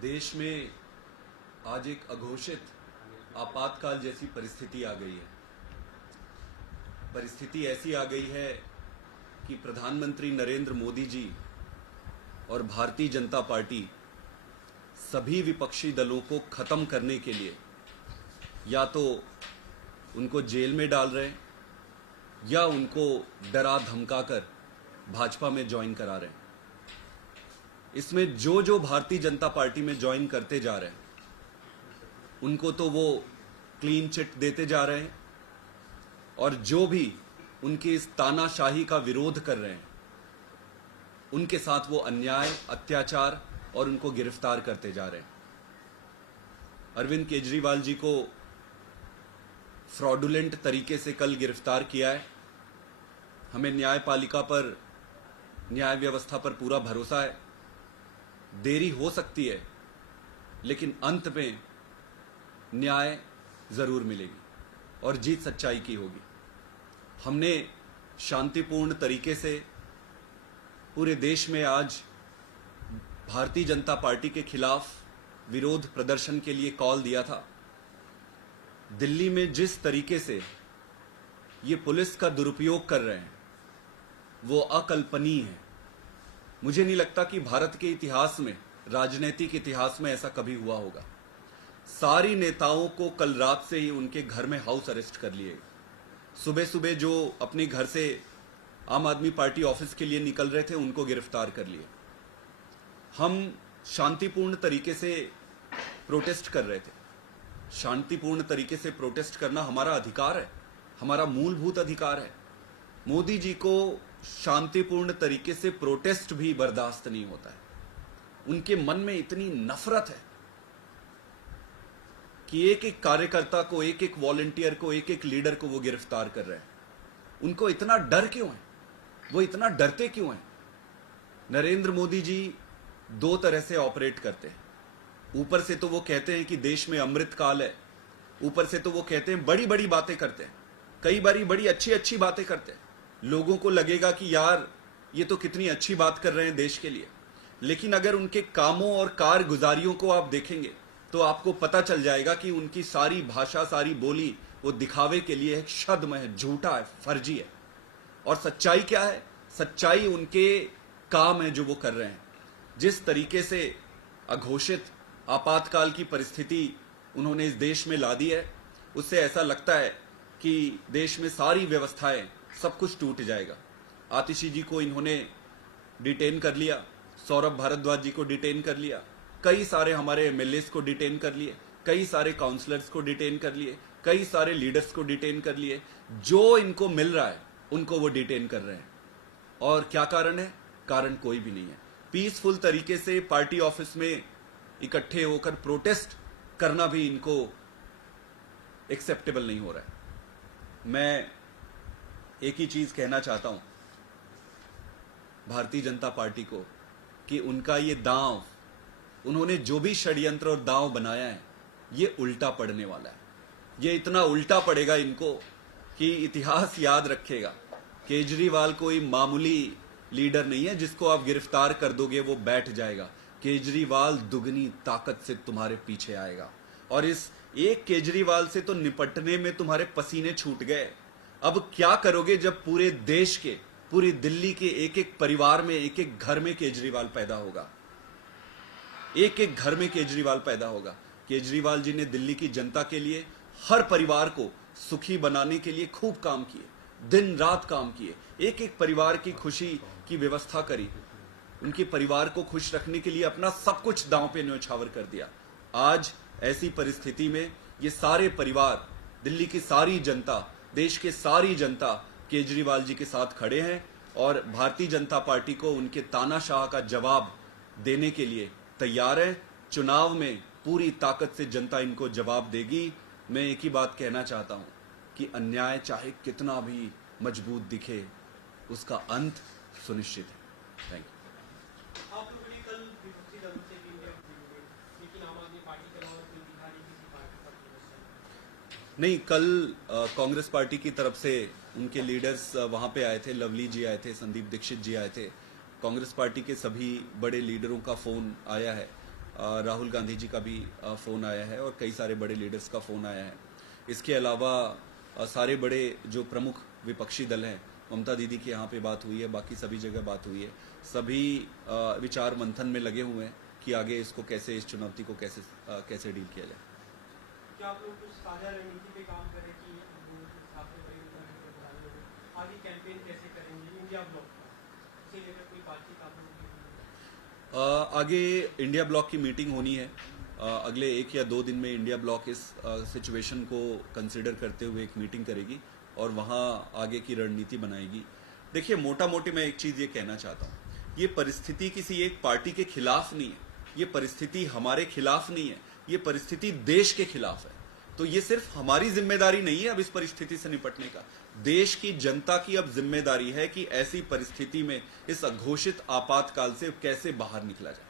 देश में आज एक अघोषित आपातकाल जैसी परिस्थिति आ गई है। परिस्थिति ऐसी आ गई है कि प्रधानमंत्री नरेंद्र मोदी जी और भारतीय जनता पार्टी सभी विपक्षी दलों को खत्म करने के लिए या तो उनको जेल में डाल रहे हैं या उनको डरा धमकाकर भाजपा में ज्वाइन करा रहे हैं। इसमें जो जो भारतीय जनता पार्टी में ज्वाइन करते जा रहे हैं उनको तो वो क्लीन चिट देते जा रहे हैं और जो भी उनकी इस तानाशाही का विरोध कर रहे हैं उनके साथ वो अन्याय, अत्याचार और उनको गिरफ्तार करते जा रहे हैं। अरविंद केजरीवाल जी को फ्रॉडुलेंट तरीके से कल गिरफ्तार किया है। हमें न्यायपालिका पर, न्याय व्यवस्था पर पूरा भरोसा है। देरी हो सकती है लेकिन अंत में न्याय जरूर मिलेगी और जीत सच्चाई की होगी। हमने शांतिपूर्ण तरीके से पूरे देश में आज भारतीय जनता पार्टी के खिलाफ विरोध प्रदर्शन के लिए कॉल दिया था। दिल्ली में जिस तरीके से ये पुलिस का दुरुपयोग कर रहे हैं वो अकल्पनीय है। मुझे नहीं लगता कि भारत के इतिहास में, राजनीतिक इतिहास में ऐसा कभी हुआ होगा। सारी नेताओं को कल रात से ही उनके घर में हाउस अरेस्ट कर लिए। सुबह सुबह जो अपने घर से आम आदमी पार्टी ऑफिस के लिए निकल रहे थे उनको गिरफ्तार कर लिए। हम शांतिपूर्ण तरीके से प्रोटेस्ट कर रहे थे। शांतिपूर्ण तरीके से प्रोटेस्ट करना हमारा अधिकार है, हमारा मूलभूत अधिकार है। मोदी जी को शांतिपूर्ण तरीके से प्रोटेस्ट भी बर्दाश्त नहीं होता है। उनके मन में इतनी नफरत है कि एक एक कार्यकर्ता को, एक एक वॉलंटियर को, एक एक लीडर को वो गिरफ्तार कर रहे हैं। उनको इतना डर क्यों है? वो इतना डरते क्यों हैं? नरेंद्र मोदी जी दो तरह से ऑपरेट करते हैं। ऊपर से तो वो कहते हैं कि देश में अमृत काल है, ऊपर से तो वो कहते हैं, बड़ी बड़ी बातें करते हैं, कई बारी बड़ी अच्छी अच्छी बातें करते हैं। लोगों को लगेगा कि यार ये तो कितनी अच्छी बात कर रहे हैं देश के लिए। लेकिन अगर उनके कामों और कारगुजारियों को आप देखेंगे तो आपको पता चल जाएगा कि उनकी सारी भाषा, सारी बोली वो दिखावे के लिए एक छद्म है, झूठा है, फर्जी है। और सच्चाई क्या है? सच्चाई उनके काम है जो वो कर रहे हैं। जिस तरीके से अघोषित आपातकाल की परिस्थिति उन्होंने इस देश में ला दी है उससे ऐसा लगता है कि देश में सारी व्यवस्थाएं, सब कुछ टूट जाएगा। आतिशी जी को इन्होंने डिटेन कर लिया, सौरभ भारद्वाज जी को डिटेन कर लिया, कई सारे हमारे एमएलएस को डिटेन कर लिए, कई सारे काउंसलर्स को डिटेन कर लिए, कई सारे लीडर्स को डिटेन कर लिए। जो इनको मिल रहा है उनको वो डिटेन कर रहे हैं। और क्या कारण है? कारण कोई भी नहीं है। पीसफुल तरीके से पार्टी ऑफिस में इकट्ठे होकर प्रोटेस्ट करना भी इनको एक्सेप्टेबल नहीं हो रहा है। मैं एक ही चीज कहना चाहता हूं भारतीय जनता पार्टी को कि उनका ये दांव, उन्होंने जो भी षड्यंत्र और दांव बनाया है ये उल्टा पड़ने वाला है। ये इतना उल्टा पड़ेगा इनको कि इतिहास याद रखेगा। केजरीवाल कोई मामूली लीडर नहीं है जिसको आप गिरफ्तार कर दोगे वो बैठ जाएगा। केजरीवाल दुगनी ताकत से तुम्हारे पीछे आएगा और इस एक केजरीवाल से तो निपटने में तुम्हारे पसीने छूट गए। अब क्या करोगे जब पूरे देश के, पूरी दिल्ली के एक एक परिवार में, एक एक घर में केजरीवाल पैदा होगा? एक एक घर में केजरीवाल पैदा होगा। केजरीवाल जी ने दिल्ली की जनता के लिए, हर परिवार को सुखी बनाने के लिए खूब काम किए, दिन रात काम किए, एक एक परिवार की खुशी की व्यवस्था करी, उनके परिवार को खुश रखने के लिए अपना सब कुछ दांव पे न्यौछावर कर दिया। आज ऐसी परिस्थिति में ये सारे परिवार, दिल्ली की सारी जनता, देश के सारी जनता केजरीवाल जी के साथ खड़े हैं और भारतीय जनता पार्टी को उनके तानाशाह का जवाब देने के लिए तैयार है। चुनाव में पूरी ताकत से जनता इनको जवाब देगी। मैं एक ही बात कहना चाहता हूं कि अन्याय चाहे कितना भी मजबूत दिखे, उसका अंत सुनिश्चित है। Thank you. आप लोगों ने कल विपक्षी दलों से भी मिले, लेकिन आम आदमी पार्टी के अलावा कोई दिखा नहीं किसी पार्टी पर। नहीं, कल कांग्रेस पार्टी की तरफ से उनके लीडर्स वहां पे आए थे। लवली जी आए थे, संदीप दीक्षित जी आए थे। कांग्रेस पार्टी के सभी बड़े लीडरों का फोन आया है। राहुल गांधी जी का भी फ़ोन आया है और कई सारे बड़े लीडर्स का फ़ोन आया है। इसके अलावा सारे बड़े जो प्रमुख विपक्षी दल हैं, ममता दीदी के यहाँ पे बात हुई है, बाकी सभी जगह बात हुई है। सभी विचार मंथन में लगे हुए हैं कि आगे इसको कैसे, इस चुनौती को कैसे डील किया जाए। क्या आप लोग कुछ साझा रणनीति पे काम करें कि आगे कैंपेन कैसे करेंगे इंडिया ब्लॉक का, इसे लेकर कोई बातचीत आप लोगों की? आगे इंडिया ब्लॉक की मीटिंग होनी है। अगले 1 या 2 दिन में इंडिया ब्लॉक इस सिचुएशन को कंसिडर करते हुए एक मीटिंग करेगी और वहाँ आगे की रणनीति बनाएगी। देखिए, मोटा मोटी मैं एक चीज़ ये कहना चाहता हूँ, ये परिस्थिति किसी एक पार्टी के खिलाफ नहीं है, ये परिस्थिति हमारे खिलाफ नहीं है, ये परिस्थिति देश के खिलाफ है। तो ये सिर्फ हमारी जिम्मेदारी नहीं है अब इस परिस्थिति से निपटने का, देश की जनता की अब जिम्मेदारी है कि ऐसी परिस्थिति में इस अघोषित आपातकाल से कैसे बाहर निकला जाए।